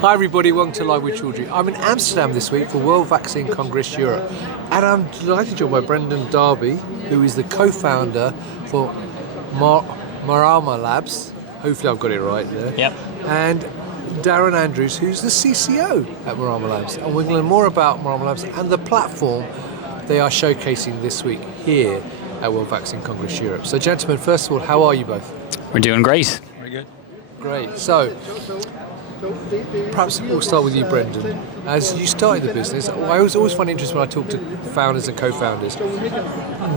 Hi everybody, welcome to Live with Chaudhry. I'm in Amsterdam this week for World Vaccine Congress Europe, and I'm delighted to join by Brendan and Darby, who is the co-founder for Marama Labs. Hopefully I've got it right there. Yep. And Darren Andrews, who's the CCO at Marama Labs. And we're going to learn more about Marama Labs and the platform they are showcasing this week here at World Vaccine Congress Europe. So gentlemen, first of all, how are you both? We're doing great. Very good. Great. So, perhaps we'll start with you, Brendan. As you started the business, I always find it interesting when I talk to founders and co-founders.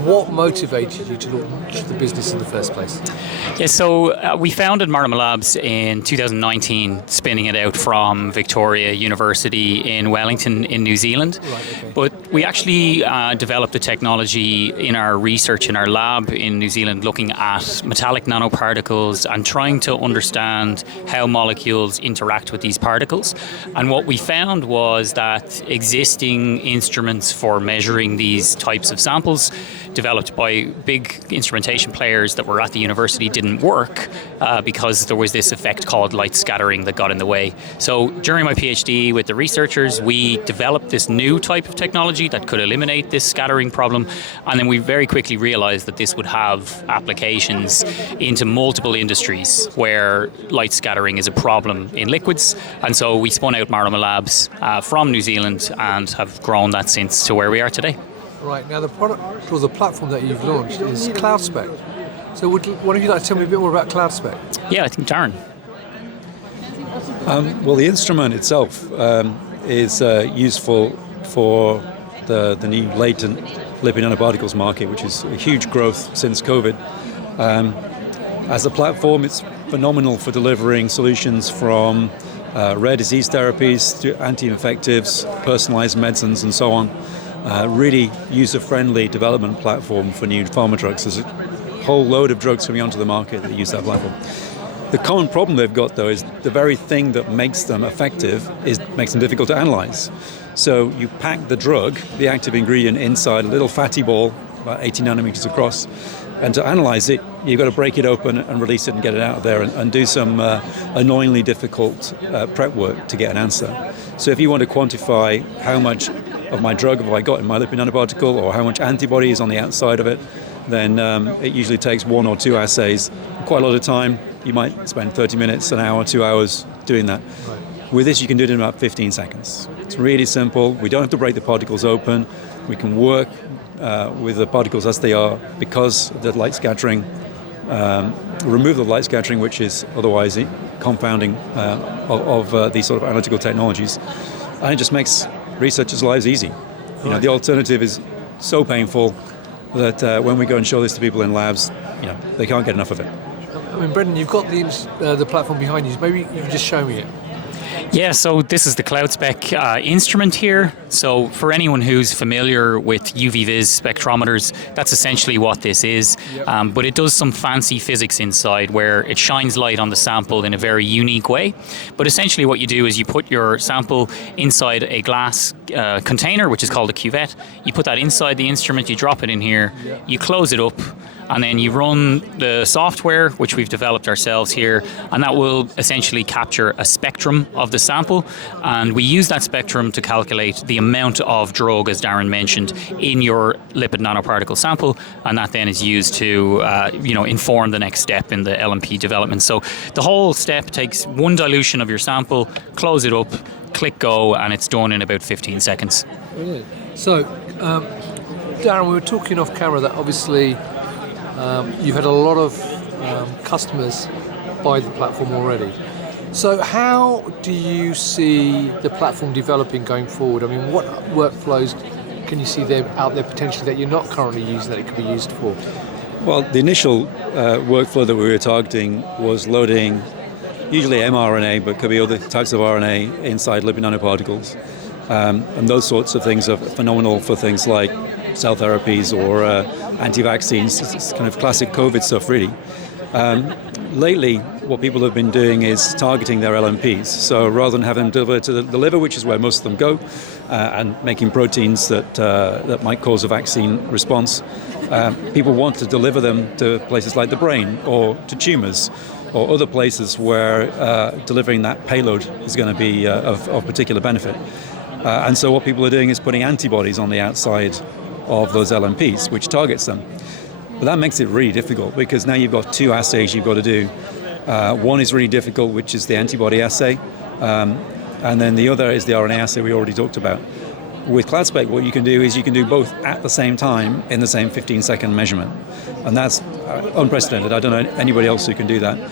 What motivated you to launch the business in the first place? Yeah, so we founded Marama Labs in 2019, spinning it out from Victoria University in Wellington in New Zealand. Right, okay. But we actually developed the technology in our research in our lab in New Zealand, looking at metallic nanoparticles and trying to understand how molecules interact with these particles. And what we found was that existing instruments for measuring these types of samples developed by big instrumentation players that were at the university didn't work because there was this effect called light scattering that got in the way. So during my PhD with the researchers, we developed this new type of technology that could eliminate this scattering problem, and then we very quickly realized that this would have applications into multiple industries where light scattering is a problem in liquids, and so we spun out Marama Labs from New Zealand and have grown that since to where we are today. Right, now the product or the platform that you've launched is CloudSpec. So would one of you like to tell me a bit more about CloudSpec? Yeah, I think Darren. Well, the instrument itself is useful for the new latent lipid nanoparticles market, which is a huge growth since COVID. As a platform, it's phenomenal for delivering solutions from rare disease therapies to anti-infectives, personalized medicines, and so on. Really user-friendly development platform for new pharma drugs. There's a whole load of drugs coming onto the market that use that platform. The common problem they've got, though, is the very thing that makes them effective makes them difficult to analyze. So you pack the drug, the active ingredient, inside a little fatty ball, about 80 nanometers across, and to analyze it, you've got to break it open and release it and get it out of there and do some annoyingly difficult prep work to get an answer. So if you want to quantify how much of my drug have I got in my lipid nanoparticle, or how much antibody is on the outside of it, then it usually takes one or two assays. Quite a lot of time. You might spend 30 minutes, an hour, 2 hours doing that. Right. With this, you can do it in about 15 seconds. It's really simple. We don't have to break the particles open. We can work with the particles as they are because of the light scattering, remove the light scattering, which is otherwise confounding of these sort of analytical technologies. And it just makes researchers' lives easy. You know, the alternative is so painful that when we go and show this to people in labs, they can't get enough of it. I mean, Brendan, you've got the platform behind you. Maybe you can just show me it. Yeah, so this is the CloudSpec instrument here. So for anyone who's familiar with UV-Vis spectrometers, that's essentially what this is. Yep. But it does some fancy physics inside where it shines light on the sample in a very unique way. But essentially what you do is you put your sample inside a glass container, which is called a cuvette. You put that inside the instrument, you drop it in here, you close it up, and then you run the software, which we've developed ourselves here, and that will essentially capture a spectrum of the sample. And we use that spectrum to calculate the amount of drug, as Darren mentioned, in your lipid nanoparticle sample, and that then is used to inform the next step in the LNP development. So the whole step takes one dilution of your sample, close it up, click go, and it's done in about 15 seconds. Brilliant. So, Darren, we were talking off camera that obviously you've had a lot of customers buy the platform already. So how do you see the platform developing going forward? I mean, what workflows can you see out there potentially that you're not currently using that it could be used for? Well, the initial workflow that we were targeting was loading usually mRNA, but could be other types of RNA inside lipid nanoparticles. And those sorts of things are phenomenal for things like cell therapies or anti-vaccines. It's kind of classic COVID stuff, really. Lately, what people have been doing is targeting their LNPs. So rather than having them delivered to the liver, which is where most of them go, and making proteins that might cause a vaccine response, people want to deliver them to places like the brain or to tumors. or other places where delivering that payload is going to be of particular benefit. And so what people are doing is putting antibodies on the outside of those LNPs, which targets them. But that makes it really difficult, because now you've got two assays you've got to do. One is really difficult, which is the antibody assay, and then the other is the RNA assay we already talked about. With CloudSpec, what you can do is you can do both at the same time in the same 15-second measurement. And that's unprecedented. I don't know anybody else who can do that.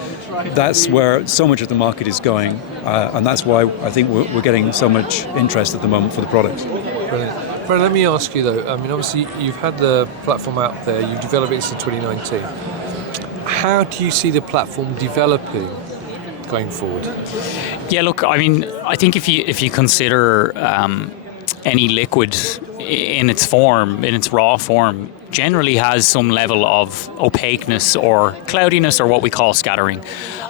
That's where so much of the market is going, and that's why I think we're getting so much interest at the moment for the product. Brilliant. Brendan, let me ask you though, I mean, obviously you've had the platform out there, you've developed it since 2019. How do you see the platform developing going forward? Yeah, look, I mean, I think if you consider any liquid in its form, in its raw form, generally has some level of opaqueness or cloudiness, or what we call scattering.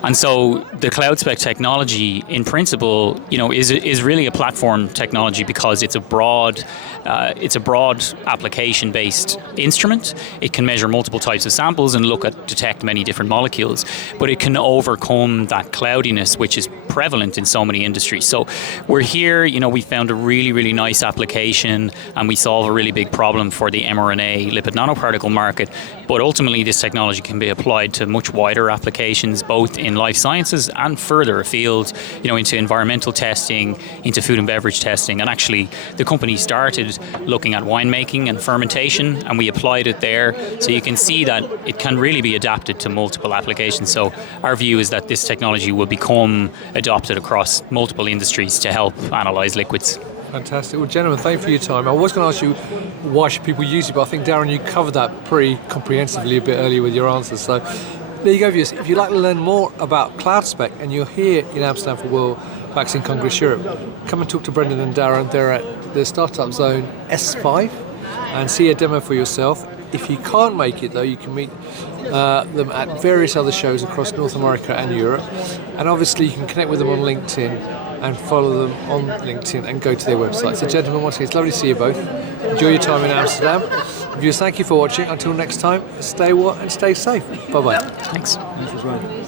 And so the CloudSpec technology, in principle, is really a platform technology, because it's a broad application-based instrument. It can measure multiple types of samples and detect many different molecules, but it can overcome that cloudiness, which is prevalent in so many industries. So we're here, we found a really, really nice application, and we solve a really big problem for the mRNA lipid nanoparticle market. But ultimately, this technology can be applied to much wider applications, both in life sciences and further afield, into environmental testing, into food and beverage testing. And actually, the company started looking at winemaking and fermentation, and we applied it there. So you can see that it can really be adapted to multiple applications. So our view is that this technology will become adopted across multiple industries to help analyze liquids. Fantastic. Well, gentlemen, thank you for your time. I was going to ask you why should people use it, but I think, Darren, you covered that pretty comprehensively a bit earlier with your answers. So there you go, viewers. If you'd like to learn more about CloudSpec and you're here in Amsterdam for World Vaccine Congress Europe, come and talk to Brendan and Darren. They're at the startup zone S5 and see a demo for yourself. If you can't make it, though, you can meet them at various other shows across North America and Europe. And obviously, you can connect with them on LinkedIn and follow them on LinkedIn and go to their website. So, gentlemen, once again, it's lovely to see you both. Enjoy your time in Amsterdam. Viewers, thank you for watching. Until next time, stay well and stay safe. Bye-bye. Thanks. Thanks as well.